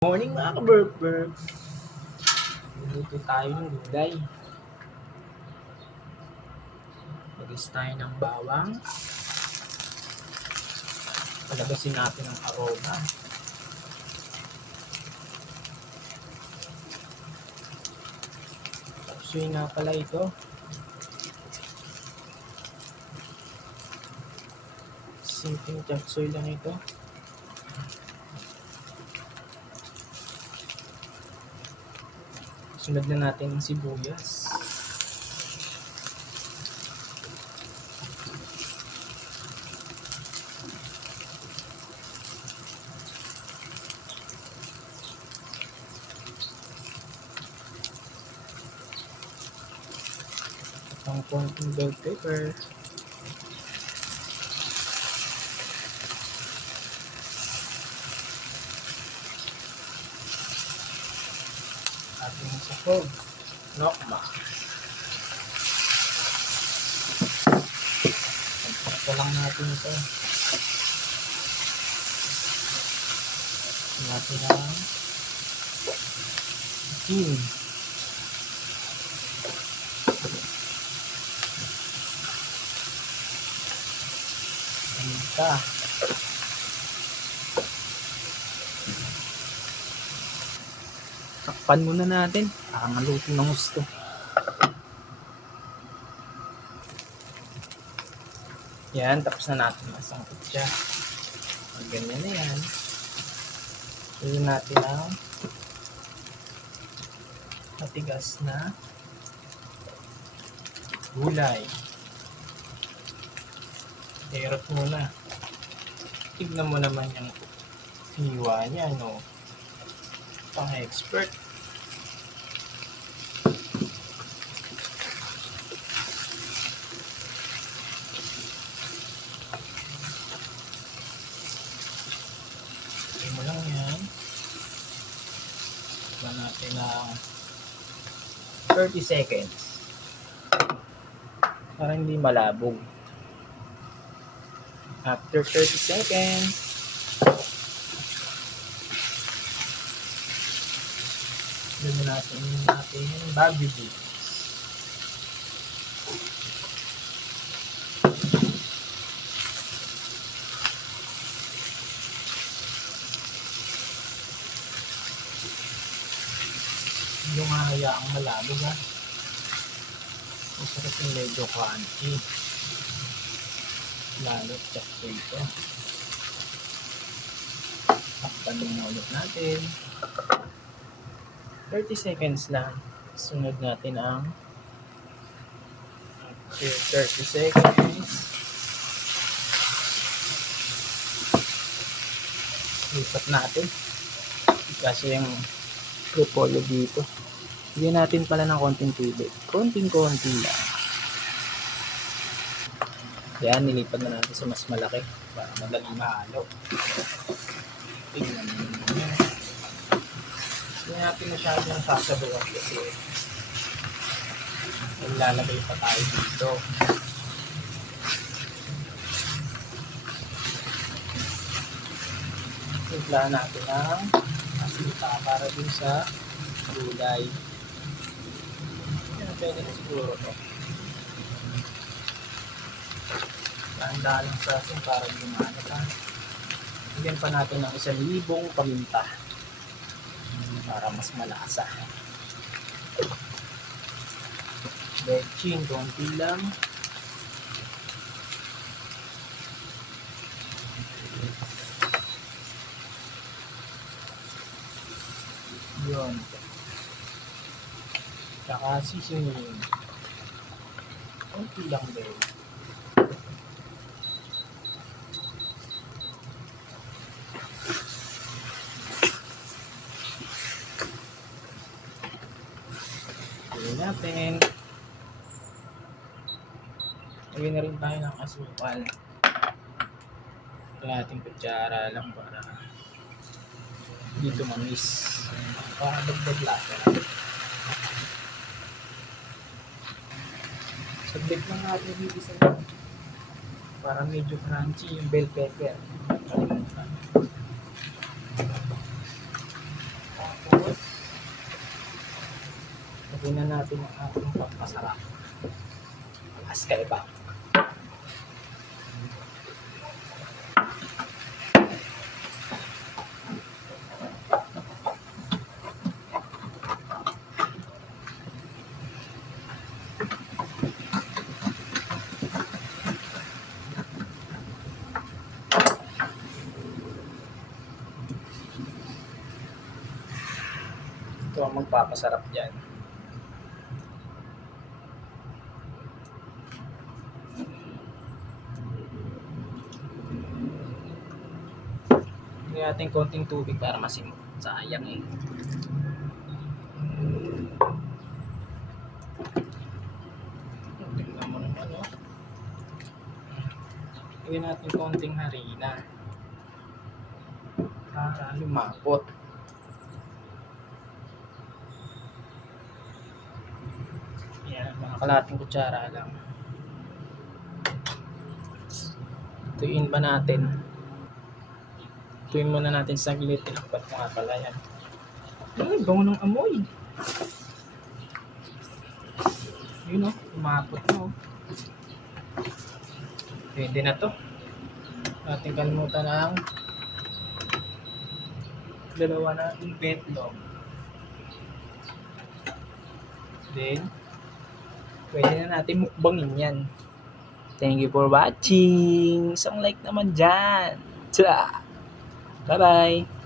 Morning mga ka-burp-burp. Luto tayo ng gulay. Magis tayo ng bawang. Palabasin natin ang aroma. Tapsoy nga pala ito. Simpleng tapsoy lang ito. Sunod na natin ang sibuyas. Ang konting bell pepper. Ating sahog. Nokma. Ito lang natin ito. Natin ang asin. Paminta. Takpan muna natin. Maluto ng gusto. Yan, tapos na natin masangkot siya. Ganyan na yan. Sulit natin ang matigas na gulay. Hirap muna. Tignan mo naman yung hiwa niya, no? Pang-expert. Tignan mo lang yan. Tignan natin ng 30 seconds. Para hindi malabog. After 30 seconds, lagyan natin baby beans. Yung hayaang malabog ha. Masarap yung medyo crunchy. Lalo tsakto ito. Takpan muna ulit natin. 30 seconds lang. Sunod natin ang after 30 seconds. Lipat natin. Kasi yung repolyo dito. Bigyan natin pala ng konting tubig. Konting-konti lang. Yan, nilipat na natin sa mas malaki para madaling mahalo. Tignan mo naman. Hindi natin masyadong sasabawan kasi lalagay pa tayo dito. Timpla natin ang asita para dun sa gulay. Yan, pwede na siguro to. Dahan-dahan lang sa asin para gumana pa. Bigyan pa natin ng 1,000 paminta para mas malasa. Betchin, konti lang. Yun. Tsaka seasoning. Konti lang din. Gawin natin. Lagyan na rin tayo ng asukal. Kalahating kutsara lang para dito mamis. Para dagdag lasa. Saglit lang natin ibigisa para medyo crunchy yung bell pepper. Tapos, lagyan na natin ang ating pampasarap. Askal ba? Ito ang magpapasarap dyan. Lagyan natin konting tubig para masimot. Sayang eh. Tingnan mo naman, no? Lagyan natin konting harina para lumapot. Yan, mga kalating kutsara lang. Tuyuin ba natin? Tuyuin muna natin saglit. Tinakpat ko nga pala yan. Ay, bango ng amoy. Yun o, lumapot na o. Pwede na to. Natin kalimutan ng dalawa na ibetlog. Then, pwede na natin mukbangin yan. Thank you for watching. Isang like naman dyan. Tsa! Bye-bye!